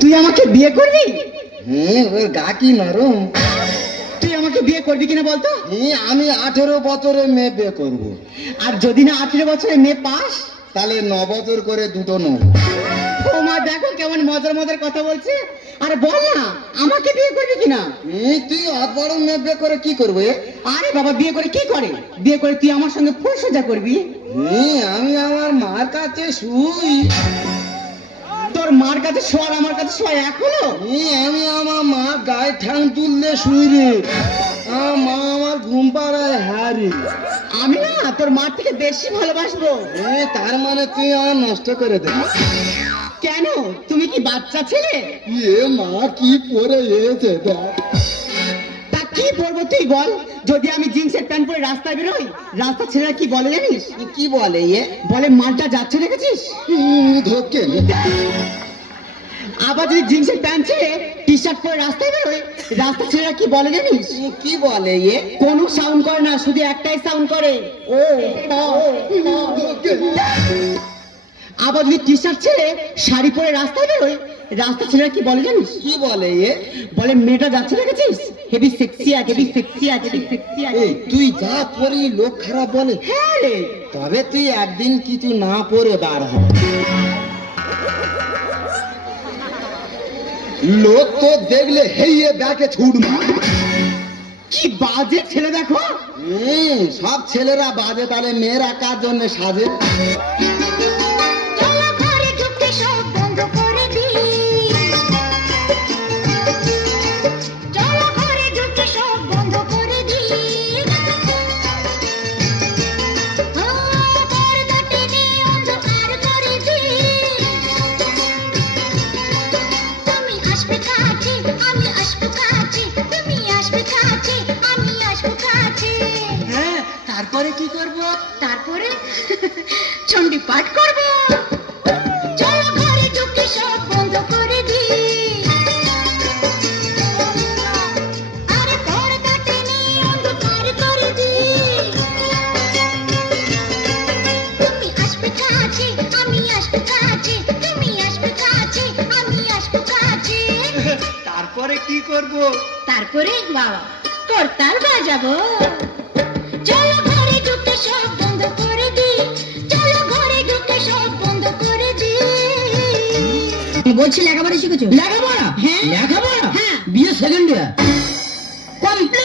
তুই আমাকে বিয়ে করবি? হ্যাঁ, ওর গা কি নরম। তুই আমাকে বিয়ে করবি কিনা বলতো? হ্যাঁ, আমি 18 বছরে মেয়ে বিয়ে করবো। আর যদি না 18 বছরে মেয়ে পাস? তাহলে 9 বছর করে দুটো নেব। ও মা, দেখো কেমন মজার মজার কথা বলছে। আরে বল না, আমাকে বিয়ে করবি কিনা? তুই অত বড় মেয়ে বিয়ে করে কি করবে? আরে বাবা, বিয়ে করে কি করে? বিয়ে করে তুই আমার সঙ্গে ফুল সোজা করবি। আমি আমার মার কাছে শুই। তোর মার কাছে শোয়ার আমার কাছে শোয়া এক হলো? আমি আমার মা গায়ে ঠ্যাং তুললে শুই রে। আমার মা আমার ঘুম পাড়ায় হারি। আমি না তোর মার থেকে বেশি ভালোবাসবো। তার মানে তুই আমার নষ্ট করে দে। কেন, তুমি কি বাচ্চা ছেলে? মা কি পরে এসে দেখ। তা কি পরবো তুই বল? যদি আমি জিন্সের প্যান্ট পরে রাস্তায় বেরোই, রাস্তা ছেলেরা কি বলে জানিস? কি বলে? বলে মালটা যাচ্ছে দেখেছিস। ধোকে আবার যদি জিন্সের প্যান্ট ছেড়ে টি শার্ট পরে রাস্তায় বেরোই, রাস্তা ছেলেরা কি বলে জানিস? কি বলে? কোনো সাউন্ড করে না, শুধু একটাই সাউন্ড করে, ও। আবার যদি টি শার্ট ছেড়ে শাড়ি পরে রাস্তায় বেরোই, রাস্তা ছেলেরা কি বলে জানিস? কি বলে? বলে মেয়েটা যাচ্ছে দেখেছিস, হেভি সেক্সি আছে, হেভি সেক্সি আছে, হেভি সেক্সি আছে। তুই যা পরি লোক খারাপ বলে। হ্যাঁ রে। তবে তুই একদিন কিছু না পরে বার হ। লোক তো দেখলে হেইয়ে ব্যাকে ছুট মার। কি বাজে ছেলে দেখো। সব ছেলেরা বাজে, তাহলে মেয়েরা কার জন্য সাজে? তারপরে কি করব? তারপরে চণ্ডী পাঠ করব। চলো ঘরে ঢুকে সব বন্ধ করে দি। আরে পর্দা টেনে অন্ধকার করে দি। তুমি আসবে কাছে, আমি আসবো কাছে, তুমি আসবে কাছে, আমি আসবো কাছে। তারপরে কি করব? তারপরে বাবা তোর তাল বাজাবো। চলো ঘরে ঢুকে সব বন্ধ করে দি। চলো ঘরে ঢুকে সব বন্ধ করে দি। বলছি লেখাপড়া শিখেছো? লেখাপড়া? হ্যাঁ। লেখাপড়া? হ্যাঁ। বিয়ে সেকেন্ড ইয়ার।